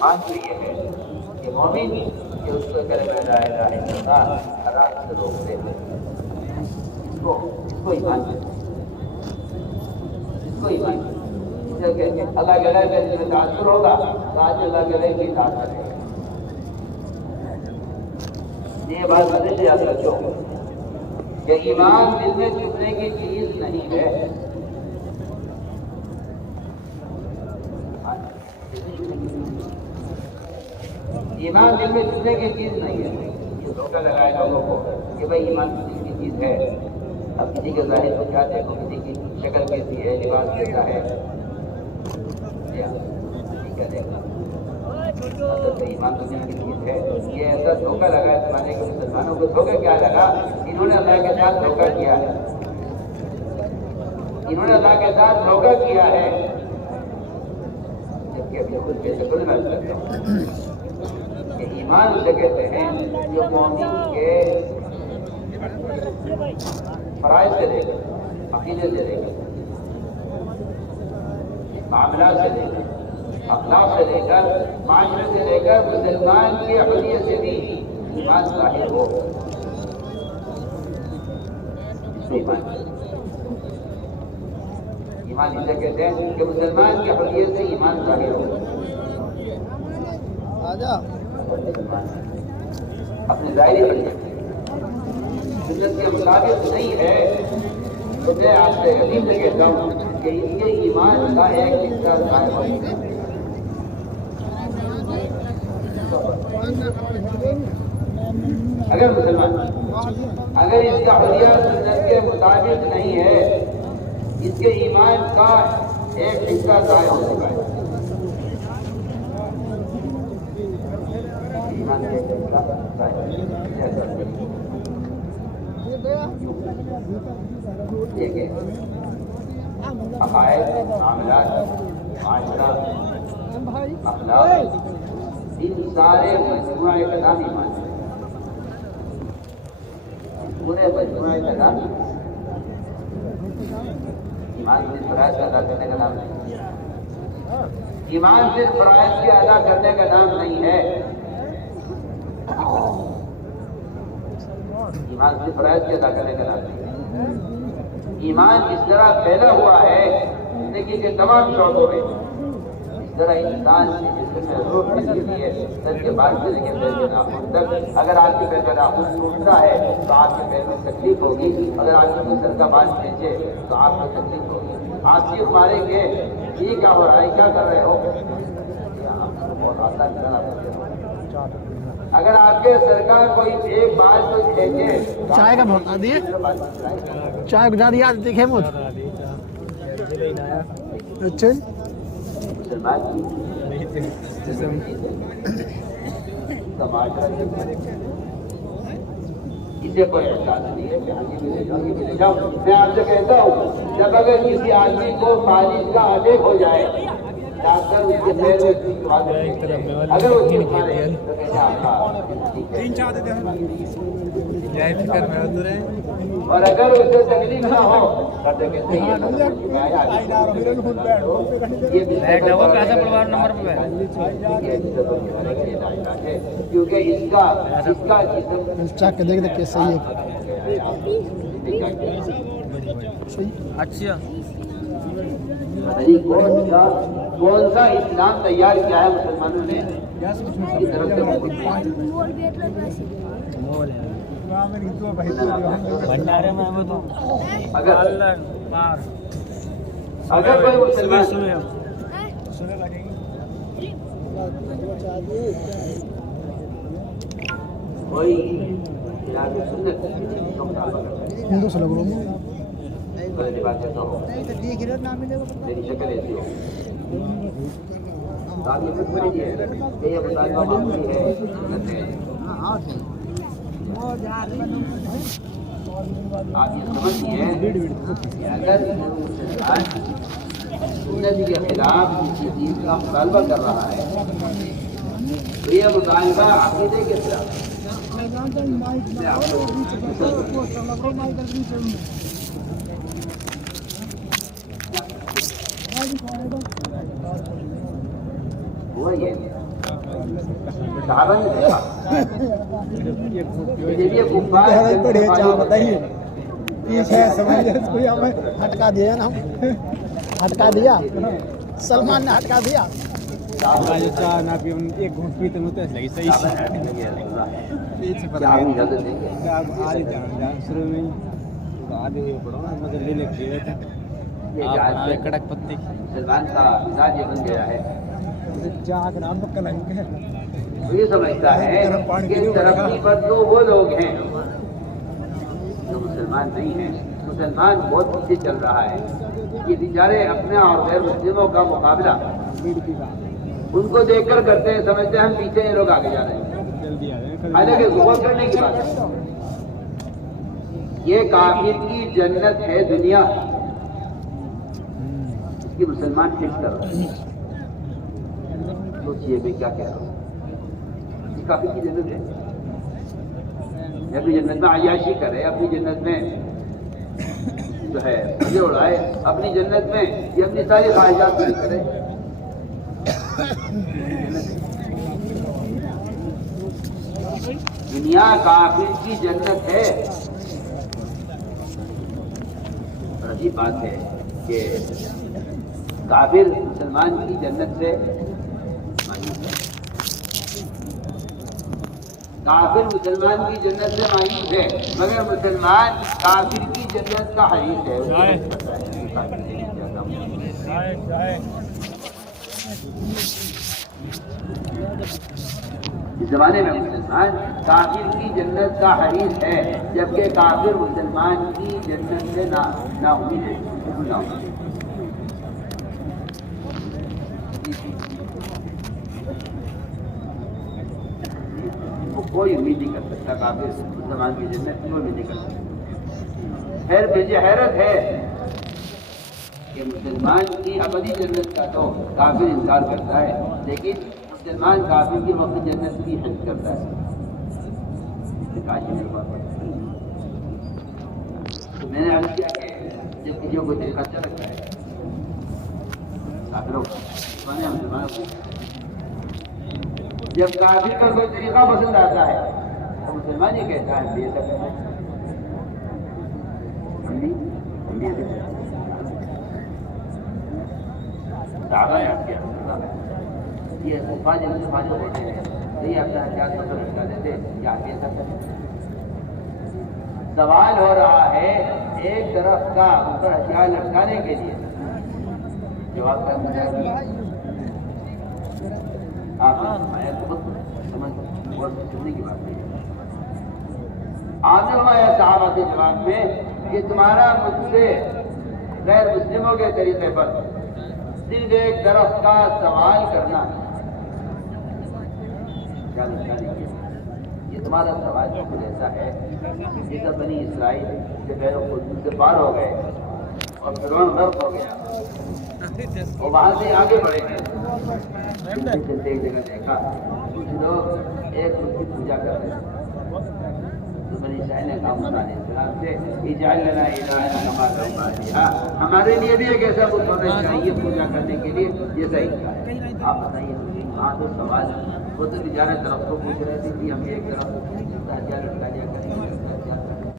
ایمان تو یہ ہے کہ مومن کہ اس کو کلمہ لا الہ الا اللہ حرام سے روکتے ہیں، اس کو ایمان ہے، اس کو ایمان ہے۔ اللہ کے علیہ کا جس میں تاثر ہوگا تو آج اللہ کے علیہ کی تاثر ہے۔ یہ بات بدل یاد رکھو کہ ایمان دل میں چھپنے کی چیز نہیں ہے، ایمان دل میں چھپنے کی چیز نہیں ہے۔ یہ دھوکہ لگائے لوگوں کو کہ بھائی ایمان دل کی چیز ہے، اب کسی کے ظاہر کو کیا دیکھو، کسی کی شکل کیسی ہے، لباس کیسا ہے، ایمان دنیا کی چیز ہے۔ یہ ایسا دھوکہ لگا ہے زمانے کے مسلمانوں کو۔ دھوکہ کیا لگا؟ انہوں نے اللہ کے ساتھ دھوکہ کیا ہے، انہوں نے اللہ کے ساتھ دھوکہ کیا ہے، جبکہ بالکل بے شکل میں کرتا ہوں کہ ایمان اسے کہتے ہیں جو مومن کے فرائض سے لے کر، عقیدے سے لے کر، معاملات سے لے کر، اخلاق سے لے کر، معاشرے سے لے کر، مسلمان کی عقیدت سے بھی ایمان ظاہر ہو۔ ایمان اسے کہتے ہیں کہ مسلمان کی عقیدت سے ایمان ظاہر ہو۔ اپنے ظاہری عقیدت سنت کے مطابق نہیں ہے تو میں آپ سے یقین سے کہتا ہوں کہ اس کے ایمان کا ایک حصہ ظاہر ہو۔ اگر مسلمان اگر اس کا حلیہ سنت کے مطابق نہیں ہے، اس کے ایمان کا ایک حصہ ضائع ہو چکا ہے۔ ایمان کا ایک حصہ ضائع ہو چکا ہے۔ عقائد، معاملات، معاشرہ، اخلاق، ان سارے مجموعہ کا نام ایمان ہے۔ پورے مجموعہ کا نام ایمان صرف فرائض کا ادا کرنے کا نام نہیں، ایمان صرف فرائض کے ادا کرنے کا نام نہیں ہے، ایمان صرف فرائض کے ادا کرنے کا نام نہیں ہے۔ ایمان اس طرح پھیلا ہوا ہے زندگی کے تمام شعبوں میں، اس طرح انسان کی جسم میں روح پھیلی ہوئی ہے، سر کے بعد سے لے کے پیر کے ناخن تک۔ اگر آپ کے پیر کا ناخن ٹوٹتا ہے تو آپ کے پیر میں تکلیف ہوگی، اگر آپ کے سر کا بال کھینچے تو آپ کو تکلیف ہوگی، آپ چیخ ماریں گے یہ کیا ہو رہا ہے، کیا کر رہے ہو؟ بہت آسان کرنا پڑتا ہے۔ اگر آپ کے سر کا کوئی ایک بال کو کھینچے، چائے کا بہت دیے، چائے کو زیادہ یاد دیکھے مجھ اچھا اسے کوئی احساس نہیں ہے کہ آگے بھی لے جاؤ، آگے بھی لے جاؤ۔ میں آپ سے کہتا ہوں جب اگر کسی آدمی کو فالج کا اٹیک ہو جائے، ڈاکٹر اس کے پیر میں اگر اس کی اور اگر اسے تکلیف نہ ہو کیونکہ اس کا چاک کے دیکھ کے صحیح ہے۔ اچھا کون سا اسلام تیار کیا ہے مسلمانوں نے کی طرف سے؟ اگر کوئی مسلمان کوئی ہندو سے لگ رہا ہوں بات کرتا ہوں میری شکل ایسی ہو آپ یہ مطالبہ معمولی ہے، آپ یہ سمجھیے کہ اگر سنت کے خلاف کسی چیز کا مطالبہ کر رہا ہے تو یہ مطالبہ عقیدے کے خلاف ہوا یہ صحابہ نے دیکھا یہ کفار بڑے چاہ بتائیے پیچھے سمجھ کوئی ہمیں ہٹکا دیا نا ہٹکا دیا سلمان نے ہٹکا دیا ایک گھونٹ پیتے ہوتے ہیں صحیح پیچھے کیا ہم اجازت دیں گے شروع میں آدھے پڑھو نا مگر لینے کے لیے یہ کڑک پتی سلمان کا مزاج یہ بن گیا ہے چاہ کا نام کلنگ ہے وہ یہ سمجھتا ہے کہ ترقی پر تو وہ لوگ ہیں جو مسلمان نہیں ہیں. مسلمان بہت پیچھے چل رہا ہے. یہ بیچارے اپنے اور غیر مسلموں کا مقابلہ ان کو دیکھ کر کرتے ہیں, سمجھتے ہیں ہم پیچھے یہ لوگ آگے جا رہے ہیں. حالانکہ غور کرنے کی بات ہے, یہ کافر کی جنت ہے دنیا, اس کی مسلمان فکر کر رہا ہے. سوچیے میں کیا کہہ رہا ہوں. یہ کافر کی جنت ہے, اپنی جنت میں عیاشی کرے, اپنی جنت میں جو ہے مزے اڑائے, اپنی جنت میں یہ اپنی ساری خواہشات پوری کرے. دنیا کافر کی جنت ہے. اور عجیب بات ہے کہ کافر مسلمان کی جنت سے مایوس ہے. کافر مسلمان کی جنت سے مایوس ہے, مگر مسلمان کافر کی جنت کا حریص ہے. اس زمانے میں مسلمان کافر کی جنت کا حریص ہے, جبکہ کافر مسلمان کی جنت سے نا امید ہے. وہ کوئی امید نہیں کر سکتا, کافر مسلمان کی جنت کی امید نہیں کر سکتا. خیر مجھے حیرت ہے کہ مسلمان کی ابدی جنت کا تو کافر انکار کرتا ہے, لیکن مسلمان کافر کی وقت جنت کی حج کرتا ہے. تو میں نے عرض کیا کہ جب کسی کو دیکھا اچھا لگتا ہے کافروں کو, مسلمانوں کو جب کافر کا کوئی طریقہ پسند آتا ہے تو مسلمان یہ کہتا ہے یہ سب یہ فاج ہوتے ہیں, یہ اپنا ہتھیار پکڑ لٹکا دیتے یا کیسا کرتے. سوال ہو رہا ہے ایک طرف کا اوپر ہتھیار لٹکانے کے لیے, جواب کرنا چاہیے آپ نے بہت سمجھ بہت سننے کی بات نہیں. آپ نے فرمایا صحابہ کے جواب میں کہ تمہارا مجھ سے غیر مسلموں کے طریقے پر صرف ایک طرف کا سوال کرنا, یہ تمہارا سوال بالکل ایسا ہے جیسا بنی اسرائیل کے پیروں کو سے پار ہو گئے اور فرعون غرق ہو گیا, اور وہاں سے آگے بڑھے گئے. چلتے ایک جگہ دیکھا کچھ لوگ ایک خود کی پوجا کر رہے ہیں. تو بنی اسرائیل نے کہا موسیٰ علیہ السلام سے اجعل لنا الہا کما لہم آلہہ, ہمارے لیے بھی ایک ایسا بت ہونا چاہیے پوجا کرنے کے لیے جیسا ہی کیا ہے. آپ بتائیے وہاں تو سوال, وہ تو بیچارے طرف کو پوچھ رہے تھے کہ ہم ایک طرف لٹکا دیا کریں